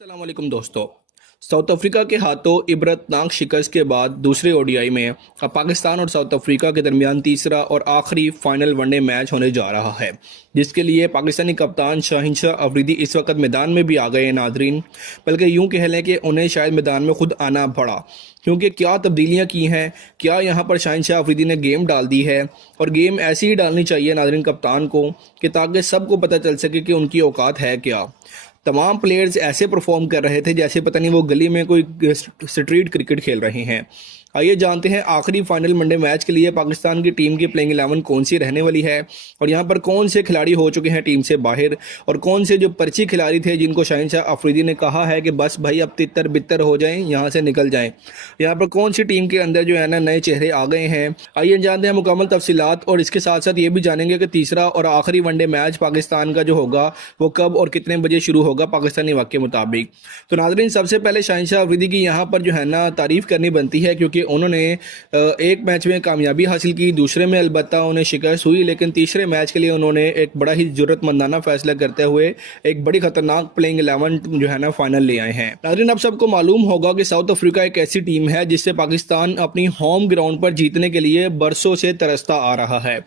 अस्सलाम वालेकुम दोस्तों। साउथ अफ्रीका के हाथों इबरतनाक शिकस्त के बाद दूसरे ओडीआई में अब पाकिस्तान और साउथ अफ्रीका के दरमियान तीसरा और आखिरी फाइनल वनडे मैच होने जा रहा है, जिसके लिए पाकिस्तानी कप्तान शाहिनशाह अफरीदी इस वक्त मैदान में भी आ गए हैं नाजरीन। बल्कि यूं कह लें कि उन्हें शायद मैदान में खुद आना पड़ा, क्योंकि क्या तब्दीलियां की हैं, क्या यहाँ पर शाहिनशाह अफरीदी ने गेम डाल दी है। और गेम ऐसी ही डालनी चाहिए नाजरीन कप्तान को, कि ताकि सबको पता चल सके कि उनकी औकात है क्या। तमाम प्लेयर्स ऐसे परफॉर्म कर रहे थे जैसे पता नहीं वो गली में कोई स्ट्रीट क्रिकेट खेल रहे हैं। आइए जानते हैं आखिरी फाइनल वनडे मैच के लिए पाकिस्तान की टीम की प्लेइंग 11 कौन सी रहने वाली है, और यहाँ पर कौन से खिलाड़ी हो चुके हैं टीम से बाहर, और कौन से जो पर्ची खिलाड़ी थे जिनको शाहिनशाह अफरीदी ने कहा है कि बस भाई अब तितर बितर हो जाएं, यहाँ से निकल जाएं। यहाँ पर कौन सी टीम के अंदर जो है ना नए चेहरे आ गए हैं। आइए जानते हैं मुकम्मल तफसीलात, और इसके साथ साथ ये भी जानेंगे कि तीसरा और आखिरी वनडे मैच पाकिस्तान का जो होगा वो कब और कितने बजे शुरू होगा पाकिस्तानी वक्त के मुताबिक। तो नाज़रीन, सबसे पहले शाहिनशाह अफरीदी की यहाँ पर जो है ना तारीफ़ करनी बनती है, क्योंकि उन्होंने एक मैच में कामयाबी हासिल की, दूसरे में अलबत्ता उन्हें शिकस्त हुई, लेकिन तीसरे मैच के लिए उन्होंने एक बड़ा ही जरूरतमंदाना फैसला करते हुए एक बड़ी खतरनाक प्लेइंग 11 जो है ना फाइनल ले आए हैं। नाज़रीन, अब सबको मालूम होगा कि साउथ अफ्रीका एक ऐसी टीम है जिससे पाकिस्तान अपनी होम ग्राउंड पर जीतने के लिए बरसों से तरसता आ रहा है।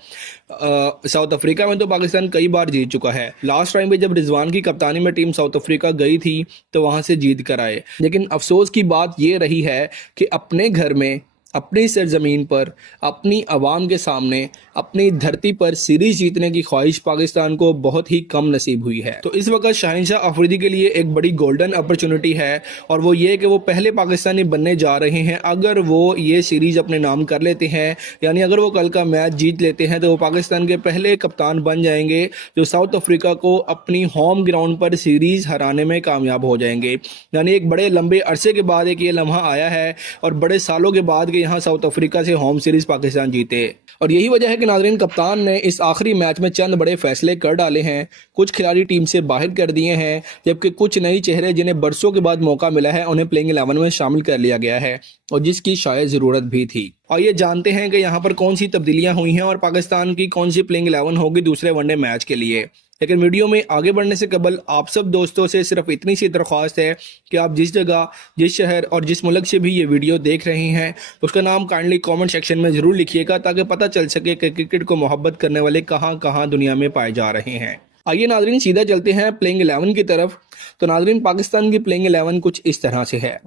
साउथ अफ्रीका में तो पाकिस्तान कई बार जीत चुका है। लास्ट टाइम भी जब रिजवान की कप्तानी में टीम साउथ अफ्रीका गई थी तो वहां से जीत कर आए, लेकिन अफसोस की बात यह रही है कि अपने घर में, अपनी सरजमीन पर, अपनी आवाम के सामने, अपनी धरती पर सीरीज जीतने की ख्वाहिश पाकिस्तान को बहुत ही कम नसीब हुई है। तो इस वक्त शाहिनशाह अफरीदी के लिए एक बड़ी गोल्डन अपॉर्चुनिटी है, और वो ये कि वो पहले पाकिस्तानी बनने जा रहे हैं। अगर वो ये सीरीज अपने नाम कर लेते हैं, यानी अगर वो कल का मैच जीत लेते हैं, तो वो पाकिस्तान के पहले कप्तान बन जाएंगे जो साउथ अफ्रीका को अपनी होम ग्राउंड पर सीरीज हराने में कामयाब हो जाएंगे। यानी एक बड़े लंबे अरसे के बाद एक ये लम्हा आया है, और बड़े सालों के बाद यहाँ साउथ अफ्रीका से होम सीरीज पाकिस्तान जीते। और यही वजह है कि नाज़रीन कप्तान ने इस आखिरी मैच में चंद बड़े फैसले कर डाले हैं। कुछ खिलाड़ी टीम से बाहर कर दिए हैं, जबकि कुछ नई चेहरे जिन्हें बरसों के बाद मौका मिला है उन्हें प्लेइंग 11 में शामिल कर लिया गया है, और जिसकी शायद ज़रूरत भी थी। आइए जानते हैं कि यहाँ पर कौन सी तब्दीलियां हुई हैं और पाकिस्तान की कौन सी प्लेइंग 11 होगी दूसरे वनडे मैच के लिए। लेकिन वीडियो में आगे बढ़ने से कबल आप सब दोस्तों से सिर्फ इतनी सी दरख्वास्त है कि आप जिस जगह, जिस शहर और जिस मुल्क से भी ये वीडियो देख रहे हैं उसका नाम काइंडली कमेंट सेक्शन में ज़रूर लिखिएगा, ताकि पता चल सके कि क्रिकेट को मोहब्बत करने वाले कहाँ कहाँ दुनिया में पाए जा रहे हैं। आइए नाजरीन सीधा चलते हैं प्लेइंग 11 की तरफ। तो नाजरीन पाकिस्तान की प्लेइंग 11 कुछ इस तरह से है।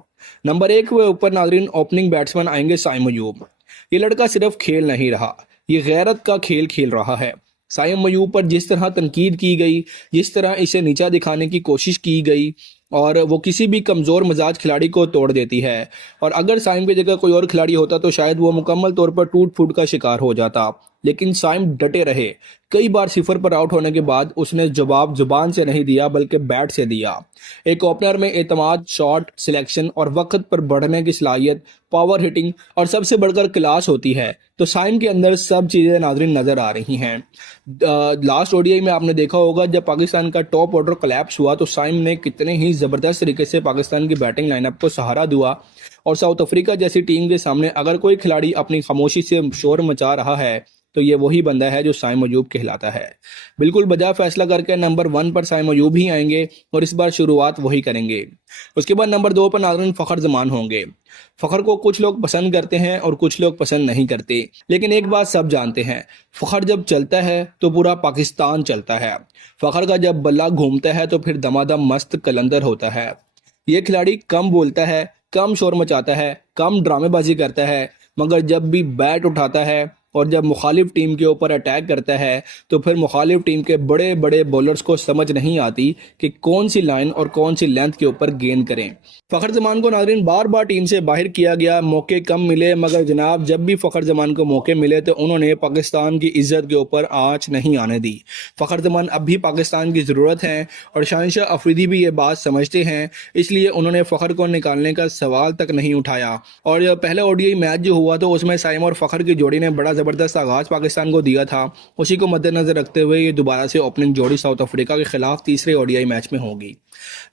नंबर 1 के ऊपर नाजरीन ओपनिंग बैट्समैन आएंगे साइम अयूब। ये लड़का सिर्फ खेल नहीं रहा, ये गैरत का खेल खेल रहा है। साइम अयूब पर जिस तरह तनकीद की गई, जिस तरह इसे नीचा दिखाने की कोशिश की गई, और वो किसी भी कमज़ोर मिजाज खिलाड़ी को तोड़ देती है। और अगर साइम की जगह कोई और खिलाड़ी होता तो शायद वो मुकम्मल तौर पर टूट फूट का शिकार हो जाता, लेकिन साइम डटे रहे। कई बार सिफर पर आउट होने के बाद उसने जवाब जुबान से नहीं दिया बल्कि बैट से दिया। एक ओपनर में एतमाद, शॉट सिलेक्शन और वक्त पर बढ़ने की सलाहियत, पावर हिटिंग और सबसे बढ़कर क्लास होती है। तो साइम के अंदर सब चीज़ें नाजरीन नज़र आ रही हैं। लास्ट ओडीआई में आपने देखा होगा जब पाकिस्तान का टॉप ऑर्डर कोलैप्स हुआ तो साइम ने कितने ही ज़बरदस्त तरीके से पाकिस्तान की बैटिंग लाइनअप को सहारा दिया। और साउथ अफ्रीका जैसी टीम के सामने अगर कोई खिलाड़ी अपनी खामोशी से शोर मचा रहा है तो ये वही बंदा है जो साइम अयूब कहलाता है। बिल्कुल बजा फैसला करके नंबर 1 पर साइम अयूब ही आएंगे, और इस बार शुरुआत वही करेंगे। उसके बाद नंबर 2 पर नाज़रीन फ़खर जमान होंगे। फ़खर को कुछ लोग पसंद करते हैं और कुछ लोग पसंद नहीं करते, लेकिन एक बात सब जानते हैं, फ़खर जब चलता है तो पूरा पाकिस्तान चलता है। फ़खर का जब बल्ला घूमता है तो फिर दमादम मस्त कलंदर होता है। ये खिलाड़ी कम बोलता है, कम शोर मचाता है, कम ड्रामेबाजी करता है, मगर जब भी बैट उठाता है और जब मुखालिफ टीम के ऊपर अटैक करता है तो फिर मुखालिफ टीम के बड़े बड़े बॉलर्स को समझ नहीं आती कि कौन सी लाइन और कौन सी लेंथ के ऊपर गेंद करें। फ़खर जमान को नाज़रीन बार बार टीम से बाहर किया गया, मौके कम मिले, मगर जनाब जब भी फ़खर जमान को मौके मिले तो उन्होंने पाकिस्तान की इज्जत के ऊपर आँच नहीं आने दी। फ़खर जमान अब भी पाकिस्तान की ज़रूरत है, और शाहिनशाह अफरीदी भी ये बात समझते हैं, इसलिए उन्होंने फ़खर को निकालने का सवाल तक नहीं उठाया। और पहला ओडीआई मैच जो हुआ तो उसमें साइम और फ़खर की जोड़ी ने बड़ा ज़बरदस्त आगाज़ पाकिस्तान को दिया था। उसी को मद्देनज़र रखते हुए ये दोबारा से ओपनिंग जोड़ी साउथ अफ्रीका के खिलाफ तीसरे ओडीआई मैच में होगी।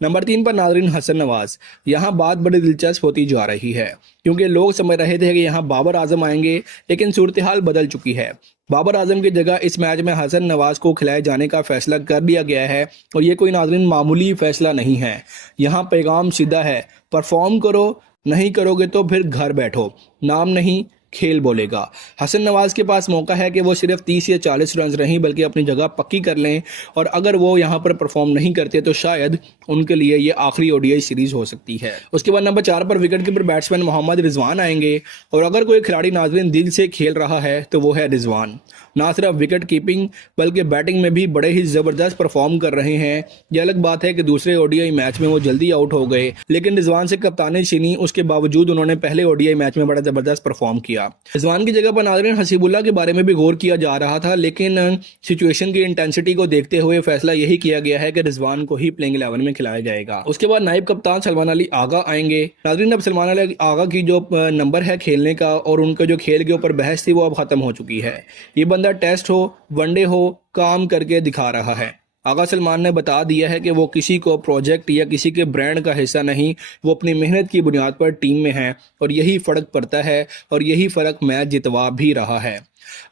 नंबर 3 पर नाज़रीन हसन नवाज। यहाँ बात बड़ी दिलचस्प होती जा रही है, क्योंकि लोग समझ रहे थे कि यहाँ बाबर आजम आएंगे, लेकिन सूरत हाल बदल चुकी है। बाबर आजम की जगह इस मैच में हसन नवाज को खिलाए जाने का फैसला कर लिया गया है और ये कोई नाज़रीन मामूली फैसला नहीं है। यहाँ पैगाम सीधा है, परफॉर्म करो, नहीं करोगे तो फिर घर बैठो, नाम नहीं खेल बोलेगा। हसन नवाज के पास मौका है कि वो सिर्फ 30 या 40 रन नहीं बल्कि अपनी जगह पक्की कर लें और अगर वो यहाँ पर परफॉर्म नहीं करते तो शायद उनके लिए ये आखिरी ओडीआई सीरीज हो सकती है। उसके बाद नंबर 4 पर wicket keeper batsman Mohammad Rizwan आएंगे और अगर कोई खिलाड़ी नाज़रीन दिल से खेल रहा है तो वो है रिजवान। ना सिर्फ विकेट कीपिंग बल्कि बैटिंग में भी बड़े ही ज़बरदस्त परफॉर्म कर रहे हैं। ये अलग बात है कि दूसरे ओडीआई मैच में वो जल्दी आउट हो गए, लेकिन रिजवान से कप्तानी छीनी, उसके बावजूद उन्होंने पहले ओडीआई मैच में बड़ा ज़बरदस्त परफॉर्म किया। रिजवान की जगह पर नाज़रीन हसीबुल्ला के बारे में भी गौर किया जा रहा था, लेकिन सिचुएशन की इंटेंसिटी को देखते हुए फैसला यही किया गया है कि रिजवान को ही प्लेइंग 11 में खिलाया जाएगा। उसके बाद नायब कप्तान सलमान अली आगा आएंगे। नाज़रीन अब सलमान अली आगा की जो नंबर है खेलने का और उनका जो खेल के ऊपर बहस थी वो अब खत्म हो चुकी है। ये बंदा टेस्ट हो वनडे हो काम करके दिखा रहा है। आगा सलमान ने बता दिया है कि वो किसी को प्रोजेक्ट या किसी के ब्रांड का हिस्सा नहीं, वो अपनी मेहनत की बुनियाद पर टीम में है और यही फ़र्क पड़ता है और यही फ़र्क मैच जितवा भी रहा है।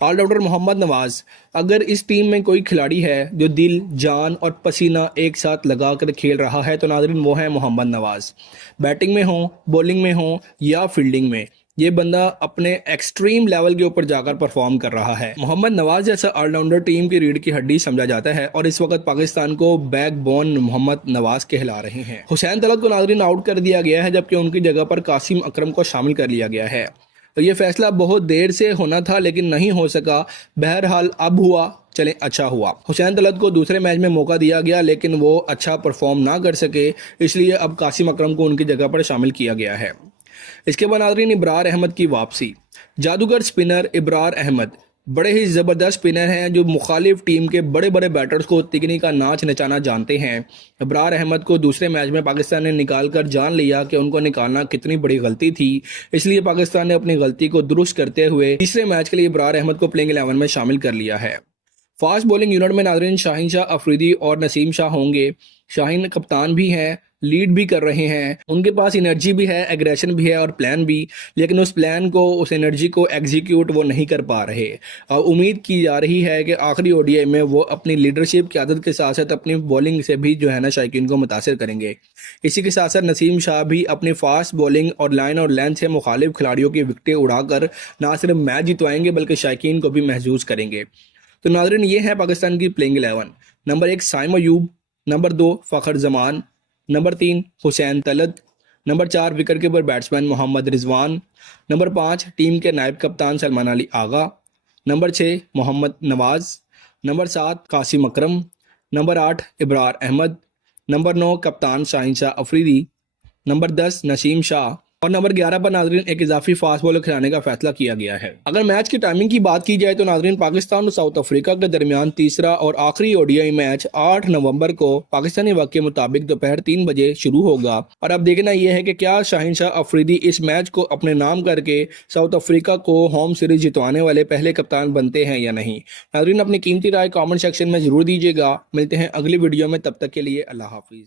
ऑलराउंडर मोहम्मद नवाज, अगर इस टीम में कोई खिलाड़ी है जो दिल, जान और पसीना एक साथ लगा कर खेल रहा है तो नाज़रीन वो है मोहम्मद नवाज। बैटिंग में हो, बॉलिंग में हो या फील्डिंग में, ये बंदा अपने एक्सट्रीम लेवल के ऊपर जाकर परफॉर्म कर रहा है। मोहम्मद नवाज जैसा ऑलराउंडर टीम की रीढ़ की हड्डी समझा जाता है और इस वक्त पाकिस्तान को बैकबोन मोहम्मद नवाज कहला रहे हैं। हुसैन तलत को नाज़रीन आउट कर दिया गया है जबकि उनकी जगह पर कासिम अकरम को शामिल कर लिया गया है। तो ये फैसला बहुत देर से होना था लेकिन नहीं हो सका। बहरहाल अब हुआ, चलें अच्छा हुआ। हुसैन तलत को दूसरे मैच में मौका दिया गया लेकिन वो अच्छा परफॉर्म ना कर सके, इसलिए अब कासिम अकरम को उनकी जगह पर शामिल किया गया है। इसके बाद नाज़रीन इब्रार अहमद की वापसी। जादूगर स्पिनर इब्रार अहमद बड़े ही ज़बरदस्त स्पिनर हैं जो मुखालिफ टीम के बड़े बड़े बैटर्स को तिगनी का नाच नचाना जानते हैं। इब्रार अहमद को दूसरे मैच में पाकिस्तान ने निकाल कर जान लिया कि उनको निकालना कितनी बड़ी गलती थी, इसलिए पाकिस्तान ने अपनी गलती को दुरुस्त करते हुए तीसरे मैच के लिए इब्रार अहमद को प्लेइंग 11 में शामिल कर लिया है। फास्ट बॉलिंग यूनिट में नाज़रीन शाहीन शाह अफरीदी और नसीम शाह होंगे। शाहीन कप्तान भी हैं, लीड भी कर रहे हैं, उनके पास एनर्जी भी है, एग्रेशन भी है और प्लान भी, लेकिन उस प्लान को, उस एनर्जी को एग्जीक्यूट वो नहीं कर पा रहे। और उम्मीद की जा रही है कि आखिरी ओडीआई में वो अपनी लीडरशिप की आदत के साथ साथ अपनी बॉलिंग से भी जो है ना शायकीन को मुतासिर करेंगे। इसी के साथ साथ नसीम शाह भी अपनी फास्ट बॉलिंग और लाइन और लेंथ से मुखालिफ खिलाड़ियों की विकटें उड़ाकर ना सिर्फ मैच जितवाएंगे बल्कि शायकीन को भी महसूस करेंगे। तो नाज़रीन ये है पाकिस्तान की playing 11। Number 1 Saim Ayub, number 2 Fakhar Zaman, number 3 Hussain Talat, number 4 wicket keeper batsman Mohammad Rizwan, number 5 team के नायब कप्तान Salman Ali Agha, number 6 Mohammad Nawaz, number 7 Qasim Akram, number 8 Ibrar Ahmed, number 9 कप्तान शाहीन शाह अफरीदी, नंबर 10 नसीम शाह और नंबर 11 पर नाज़रीन एक इजाफी फास्ट बॉलर खिलाने का फैसला किया गया है। अगर मैच की टाइमिंग की बात की जाए तो नाज़रीन पाकिस्तान और साउथ अफ्रीका के दरमियान तीसरा और आखिरी ओडीआई मैच 8 नवंबर को पाकिस्तानी वक्त के मुताबिक दोपहर 3 बजे शुरू होगा और अब देखना यह है कि क्या शाहीन शाह अफरीदी इस मैच को अपने नाम करके साउथ अफ्रीका को होम सीरीज जितवाने वाले पहले कप्तान बनते हैं या नहीं। नाज़रीन अपनी कीमती राय कॉमेंट सेक्शन में जरूर दीजिएगा। मिलते हैं अगली वीडियो में, तब तक के लिए अल्लाह हाफिज़।